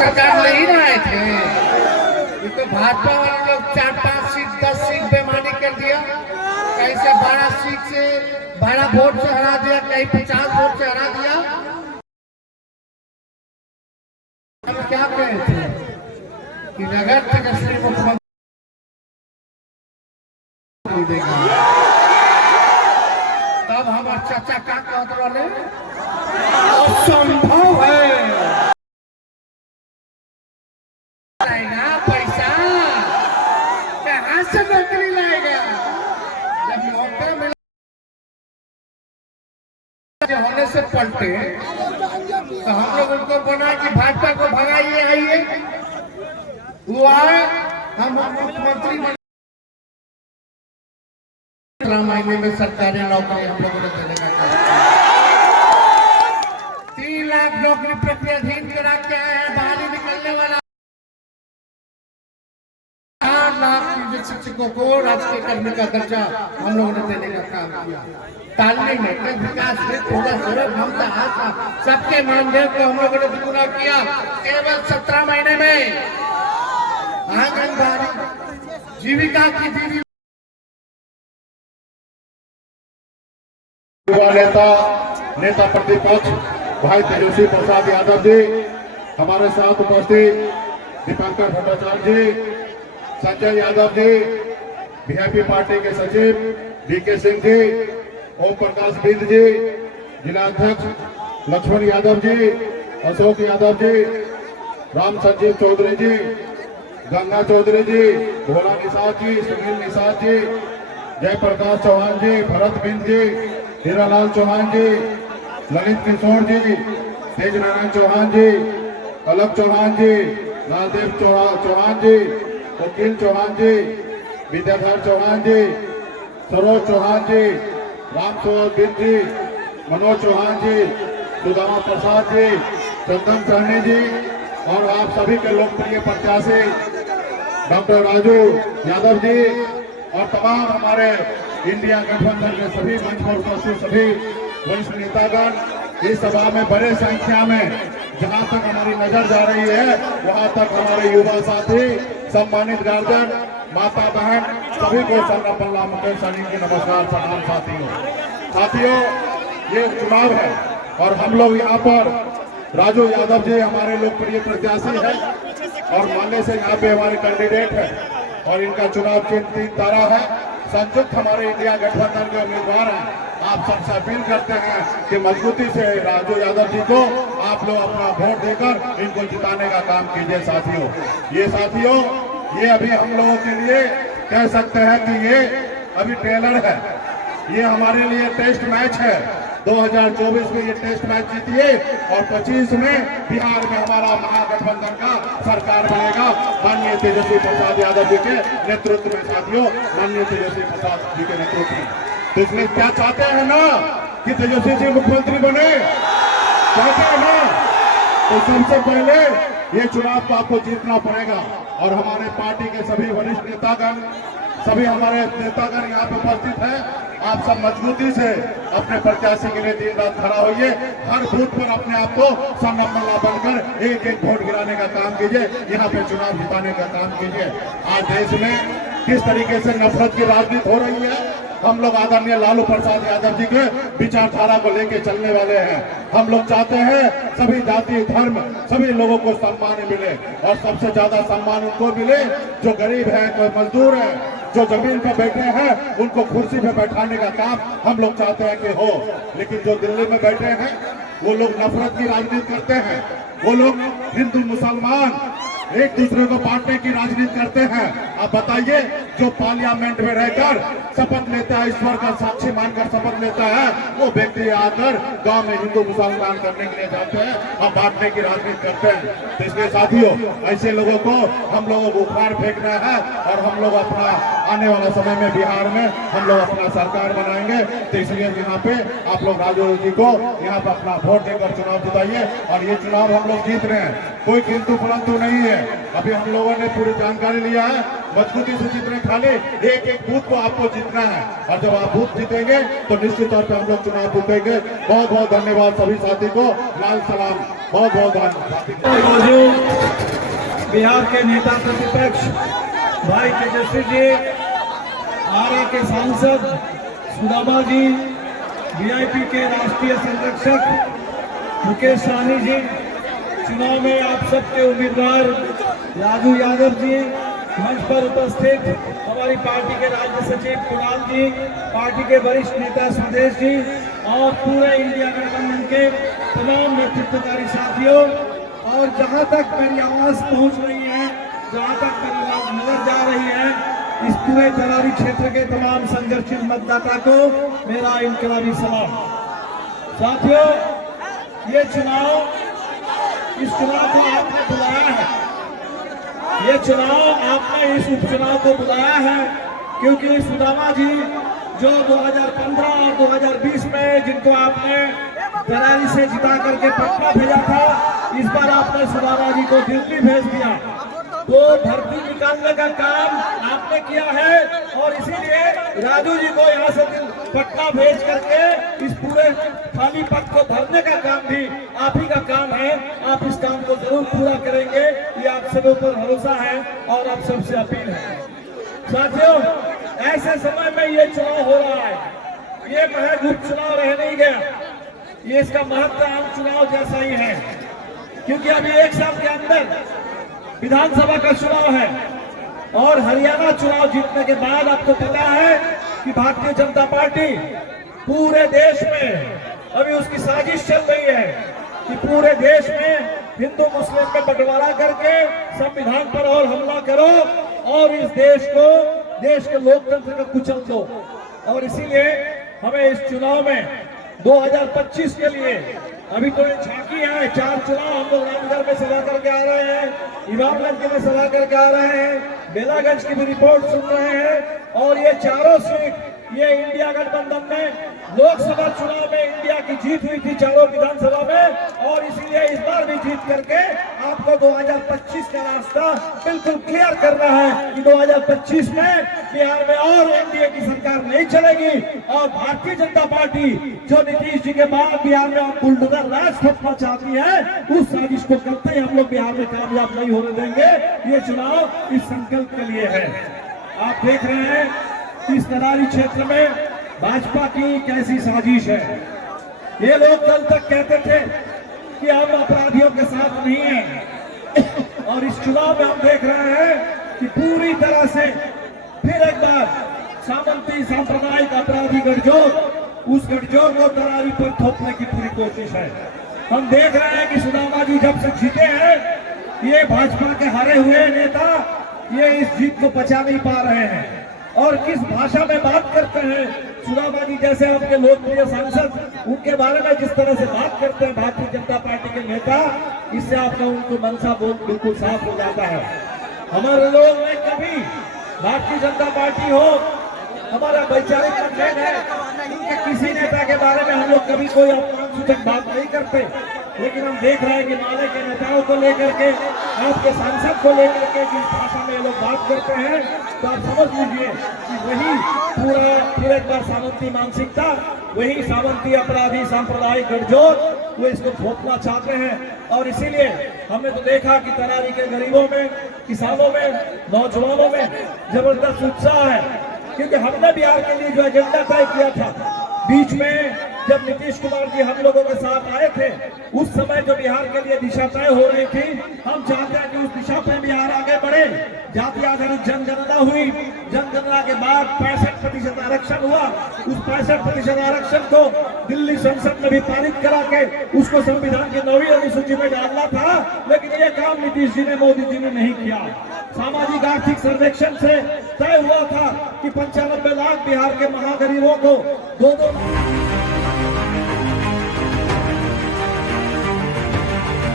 सरकार ले ही रहे थे, तो भाजपा वाले लोग 4-5 सीट 10 सीट बेमानी कर दिया, कहीं से 12 सीट से 12 वोट से हरा दिया, कहीं 50 वोट से हरा दिया। हम क्या कहे थे कि अगर तेजस्वी मुख्यमंत्री देगा तब हमारे चाचा का कहते रहे असंभव है, पैसा कहां से नौकरी लाएगा। जब मौका मिला होने से पलटे तो हम लोग उनको बना कि भाजपा को भगाइए, आइए वो आए, हम मुख्यमंत्री बने। 17 महीने में सरकारी नौकरी हम लोगों ने देने का काम, 3 लाख नौकरी प्रक्रियाधीन करा के आए हैं। बाहर निकलने वाला 4 लाख शिक्षकों को राजकीय कर्मी का दर्जा हम लोगों ने देने का काम किया। तालीम में विकास में पूरा स्वरूप हम आशा सबके मानदेय को हम लोगों ने दुगुना किया केवल 17 महीने में। आंगनबाड़ी जीविका की दीदी युवा नेता प्रतिपक्ष भाई तेजस्वी प्रसाद यादव जी, हमारे साथ उपस्थित दीपंकर भट्टाचार्य जी, संजय यादव जी, वीआईपी पार्टी के सचिव बीके सिंह जी, ओम प्रकाश बिंद जी, जिला अध्यक्ष लक्ष्मण यादव जी, अशोक यादव जी, राम संजीव चौधरी जी, गंगा चौधरी जी, भोला निषाद जी, सुनील निषाद जी, जयप्रकाश चौहान जी, भरत बिंद जी, हीरालाल चौहान जी, ललित किशोर जी, तेज नारायण चौहान जी, अलग चौहान जी, लालदेव चौहान जी, वकील चौहान जी, विद्याधर चौहान जी, सरोज चौहान जी, राम बिंद जी, मनोज चौहान जी, सुदामा प्रसाद जी, चंदन सहनी जी और आप सभी के लोकप्रिय प्रत्याशी डॉक्टर राजू यादव जी और तमाम हमारे इंडिया गठबंधन के सभी मंच पर उपस्थित सभी वरिष्ठ नेतागण इस सभा में बड़े संख्या में, जहां तक हमारी नजर जा रही है वहां तक हमारे युवा साथी, सम्मानित गार्जियन, माता बहन सभी को सर्वपल्ला मुकेश सैनी के नमस्कार प्रणाम। साथियों ये चुनाव है और हम लोग यहाँ पर राजू यादव जी हमारे लोकप्रिय प्रत्याशी है और मानने से यहाँ पे हमारे कैंडिडेट है और इनका चुनाव चिन्ह 3 तारा है। संयुक्त हमारे इंडिया गठबंधन के उम्मीदवार हैं। आप सबसे अपील करते हैं कि मजबूती से राजू यादव जी को आप लोग अपना वोट देकर इनको जिताने का काम कीजिए। साथियों ये अभी हम लोगों के लिए कह सकते हैं कि ये अभी ट्रेलर है, ये हमारे लिए टेस्ट मैच है। 2024 में ये टेस्ट मैच जीतिए और 25 में बिहार में हमारा महागठबंधन का सरकार बनेगा माननीय तेजस्वी प्रसाद यादव जी के नेतृत्व में। साथियों माननीय तेजस्वी प्रसाद जी के नेतृत्व में तो इसलिए क्या चाहते हैं ना कि तेजस्वी जी मुख्यमंत्री बने, चाहते हैं ना, तो सबसे पहले ये चुनाव को आपको जीतना पड़ेगा और हमारे पार्टी के सभी वरिष्ठ नेतागण, सभी हमारे नेतागण यहाँ पे उपस्थित हैं। आप सब मजबूती से अपने प्रत्याशी के लिए दिन रात खड़ा होइए, हर बूथ पर अपने आप को संगमला बनकर एक एक वोट गिराने का काम कीजिए, यहाँ पे चुनाव जिताने का काम कीजिए। आज देश में किस तरीके से नफरत की राजनीति हो रही है, हम लोग आदरणीय लालू प्रसाद यादव जी के विचारधारा को लेके चलने वाले हैं। हम लोग चाहते हैं सभी जाति धर्म सभी लोगों को सम्मान मिले और सबसे ज्यादा सम्मान उनको मिले जो गरीब है, कोई मजदूर है, जो जमीन पर बैठे हैं उनको कुर्सी पे बैठाने का काम हम लोग चाहते हैं कि हो। लेकिन जो दिल्ली में बैठे हैं वो लोग नफरत की राजनीति करते हैं, वो लोग हिंदू मुसलमान एक दूसरे को बांटने की राजनीति करते हैं। आप बताइए, जो पार्लियामेंट में रहकर शपथ लेता है, ईश्वर का साक्षी मानकर शपथ लेता है, वो व्यक्ति आकर गांव में हिंदू मुसलमान करने के लिए जाते हैं, हम बांटने की राजनीति करते हैं। तो इसलिए साथियों ऐसे लोगों को हम लोगों को उखाड़ फेंकना है और हम लोग अपना आने वाला समय में बिहार में हम लोग अपना सरकार बनाएंगे। तो इसलिए यहाँ पे आप लोग राजू जी को यहाँ पे अपना वोट देकर चुनाव जिताइए और ये चुनाव हम लोग जीत रहे हैं, कोई किंतु परंतु नहीं है। अभी हम लोगों ने पूरी जानकारी लिया है, मजबूती से जीतने, खाली एक एक बूथ को आपको जीतना है और जब आप बूथ जीतेंगे तो निश्चित तौर पे हम लोग चुनाव जीतेंगे। बहुत बहुत धन्यवाद सभी साथी को, लाल सलाम, बहुत बहुत धन्यवाद। बिहार के नेता प्रतिपक्ष भाई तेजस्वी जी, आरए के सांसद सुदामा जी, वीआईपी के राष्ट्रीय संरक्षक मुकेश सहनी जी, चुनाव में आप सबके उम्मीदवार राजू यादव जी, मंच पर उपस्थित हमारी पार्टी के राज्य सचिव कुणाल जी, पार्टी के वरिष्ठ नेता स्वदेश जी और पूरे इंडिया गठबंधन के तमाम नेतृत्वकारी साथियों, और जहां तक मेरी आवाज पहुंच रही है, जहां तक मेरी आवाज नजर जा रही है, इस पूरे तरारी क्षेत्र के तमाम संघर्षशील मतदाता को मेरा इनकलाबी सलाम। साथियों, ये चुनाव, इस चुनाव को आपने बुलाया है, ये चुनाव आपने इस उपचुनाव को बुलाया है क्योंकि सुदामा जी जो 2015 और 2020 में जिनको आपने तरारी से जिता करके पटना भेजा था, इस बार आपने सुदामा जी को दिल्ली भेज दिया। तो भर्ती निकालने का काम आपने किया है और इसीलिए राजू जी को यहाँ से पटना भेज करके इस पूरे खाली पद को भरने का काम भी आप ही का काम है। आप इस काम को जरूर पूरा करेंगे, ये आप सबके ऊपर भरोसा है और आप सबसे अपील है। साथियों, ऐसे समय में ये चुनाव हो रहा है, ये महज उपचुनाव रह नहीं गया, ये इसका महत्व आम चुनाव जैसा ही है, क्योंकि अभी एक साल के अंदर विधानसभा का चुनाव है और हरियाणा चुनाव जीतने के बाद आपको पता है कि भारतीय जनता पार्टी पूरे देश में अभी उसकी साजिश चल रही है कि पूरे देश में हिंदू मुस्लिम में बंटवारा करके संविधान पर और हमला करो और इस देश को, देश के लोकतंत्र को कुचल दो। और इसीलिए हमें इस चुनाव में 2025 के लिए अभी तो ये झांकी है, 4 चुनाव हम लोग रामगढ़ में सभा करके आ रहे हैं, इमामगंज में सभा करके आ रहे हैं, बेलागंज की भी रिपोर्ट सुन रहे हैं और ये चारों सीट ये इंडिया गठबंधन में लोकसभा चुनाव में इंडिया की जीत हुई थी चारों विधानसभा में, और इसीलिए इस बार भी जीत करके आपको 2025 का रास्ता बिल्कुल क्लियर करना है कि 2025 में बिहार में और एनडीए की सरकार नहीं चलेगी और भारतीय जनता पार्टी जो नीतीश जी के बाद बिहार में बुलडोजर राज थपना चाहती है, उस साजिश को करते ही हम लोग बिहार में कामयाब नहीं होने देंगे। ये चुनाव इस संकल्प के लिए है। आप देख रहे हैं इस तरारी क्षेत्र में भाजपा की कैसी साजिश है। ये लोग कल तक कहते थे कि हम अपराधियों के साथ नहीं हैं और इस चुनाव में हम देख रहे हैं कि पूरी तरह से फिर एक बार सामंती सांप्रदायिक अपराधी गठजोड़, उस गठजोड़ को तरारी पर थोपने की पूरी कोशिश है। हम देख रहे हैं कि सुदामा जी जब से जीते हैं, ये भाजपा के हारे हुए नेता ये इस जीत को पचा नहीं पा रहे हैं और किस भाषा में बात करते हैं। सुदामा जी जैसे आपके लोकप्रिय सांसद, उनके बारे में जिस तरह से बात करते हैं भारतीय जनता पार्टी के नेता, इससे आपका उनको मनसा बोध बिल्कुल साफ हो जाता है। हमारे लोग में कभी भारतीय जनता पार्टी हो, हमारा वैचारिक कंटेंट है, इनके किसी नेता के बारे में हम लोग कभी कोई अपमान सूचक बात नहीं करते, लेकिन हम देख रहे हैं कि माले के नेताओं को लेकर के, आपके सांसद को लेकर के जिस भाषा में ये लोग बात करते हैं, तो आप समझ लीजिए कि वही पूरा एक बार सामंती मानसिकता, वही सामंती अपराधी सांप्रदायिक गठजोड़ वो इसको थोपना चाहते हैं। और इसीलिए हमने तो देखा कि तरारी के गरीबों में, किसानों में, नौजवानों में जबरदस्त उत्साह है, क्योंकि हमने बिहार के लिए जो एजेंडा तय किया था, बीच में जब नीतीश कुमार जी हम लोगों के साथ आए थे, उस समय जो बिहार के लिए दिशा तय हो रही थी, हम चाहते हैं कि उस दिशा पे बिहार आगे बढ़े। जाति आधारित जनगणना हुई, जनगणना के बाद 65% आरक्षण हुआ, उस 65% आरक्षण को दिल्ली संसद में भी पारित करा के उसको संविधान की 9वीं अनुसूची में डालना था, लेकिन ये काम नीतीश जी ने, मोदी जी ने नहीं किया। सामाजिक आर्थिक सर्वेक्षण से तय हुआ था कि 95 लाख बिहार के महागरीबों को 2-2 लाख